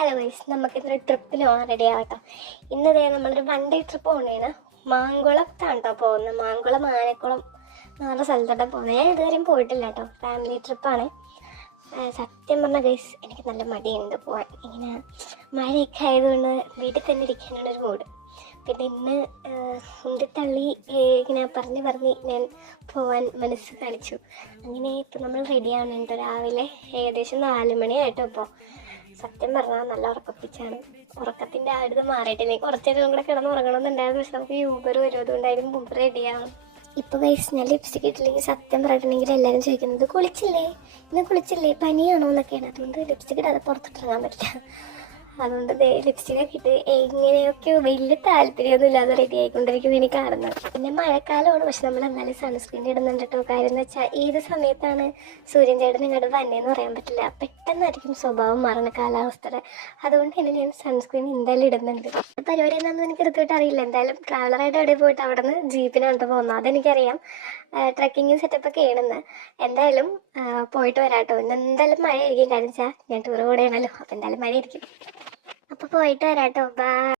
Hello guys, നമുക്കിന്നൊരു ട്രിപ്പിന് പോകാൻ റെഡി ആവട്ടോ. ഇന്നതേ നമ്മളൊരു 1 ഡേ ട്രിപ്പ് പോകണേന് മാങ്കുളത്താണ് കേട്ടോ പോകുന്നത്. മാങ്കുളം, ആനക്കുളം എന്ന് പറഞ്ഞ സ്ഥലത്തോട്ടാണ് പോകുന്നത്. ഞാൻ ഇതുവരെയും പോയിട്ടില്ല കേട്ടോ. ഫാമിലി ട്രിപ്പാണ്. സത്യം പറഞ്ഞാൽ ഗൈസ്, എനിക്ക് നല്ല മടിയുണ്ട് പോകാൻ. ഇങ്ങനെ മഴയൊക്കെ ആയതുകൊണ്ട് വീട്ടിൽ തന്നെ ഇരിക്കാനുള്ളൊരു മൂഡ്. പിന്നെ ഇന്ന് ഉന്തിത്തള്ളി ഇങ്ങനെ പറഞ്ഞ് ഞാൻ പോകാൻ മനസ്സ് കാണിച്ചു. അങ്ങനെ ഇപ്പം നമ്മൾ റെഡി ആവുന്നുണ്ട്. രാവിലെ ഏകദേശം 4 മണിയായിട്ടോ. ഇപ്പോൾ സത്യം പറഞ്ഞാൽ നല്ല ഉറക്കപ്പിച്ചാണ്. ഉറക്കത്തിൻ്റെ ആടുത് മാറിയിട്ടില്ല. കുറച്ച് നേരം കൂടെ കിടന്ന് ഉറങ്ങണമെന്നുണ്ടായിരുന്നു. പക്ഷെ നമുക്ക് യൂബർ വരും, അതുകൊണ്ടായിരുന്നു മുമ്പ് റെഡിയാവും. ഇപ്പോൾ കഴിച്ച് ഞാൻ ലിപ്സ്റ്റിക് ഇട്ടില്ലെങ്കിൽ സത്യം പറഞ്ഞിട്ടുണ്ടെങ്കിൽ എല്ലാവരും ചോദിക്കുന്നത് കുളിച്ചില്ലേ, ഇന്ന് കുളിച്ചില്ലേ, പനിയാണോ എന്നൊക്കെയാണ്. അതുകൊണ്ട് ലിപ്സ്റ്റിക് ഇടാതെ പുറത്തിട്ടിറങ്ങാൻ പറ്റില്ല. അതുകൊണ്ട് ലിപ്സ്റ്റിക്കൊക്കെ ഇട്ട് എങ്ങനെയൊക്കെയോ വലിയ താല്പര്യമൊന്നും ഇല്ലാതെ റെഡി ആയിക്കൊണ്ടിരിക്കും എനിക്ക് കാണുന്നത്. പിന്നെ മഴക്കാലമാണ്, പക്ഷെ നമ്മൾ എന്നാലും സൺസ്ക്രീൻ ഇടുന്നുണ്ട് കേട്ടോ. കാര്യം എന്ന് വെച്ചാൽ ഏത് സമയത്താണ് സൂര്യൻ ചേട്ടൻ ഇങ്ങോട്ട് വന്നേന്ന് പറയാൻ പറ്റില്ല. പെട്ടെന്നായിരിക്കും സ്വഭാവം മാറുന്ന കാലാവസ്ഥയുടെ. അതുകൊണ്ട് തന്നെ ഞാൻ സൺസ്ക്രീൻ എന്തായാലും ഇടുന്നുണ്ട്. പരിപാടി എന്താണെന്ന് എനിക്ക് കൃത്യമായിട്ട് അറിയില്ല. എന്തായാലും ട്രാവലറായിട്ട് എവിടെ പോയിട്ട് അവിടെ നിന്ന് ജീപ്പിനാണ് പോകുന്നത്, അതെനിക്കറിയാം. ട്രക്കിങ്ങും സെറ്റപ്പൊക്കെ ആണെന്ന്. എന്തായാലും പോയിട്ട് വരാട്ടോ. ഇന്ന് എന്തായാലും മഴയായിരിക്കും. കാര്യം വെച്ചാൽ ഞാൻ ടൂർ കൂടെയാണല്ലോ, അപ്പോൾ എന്തായാലും മഴയായിരിക്കും. അപ്പോൾ പോയിട്ട് വരാട്ടോ. ബൈ.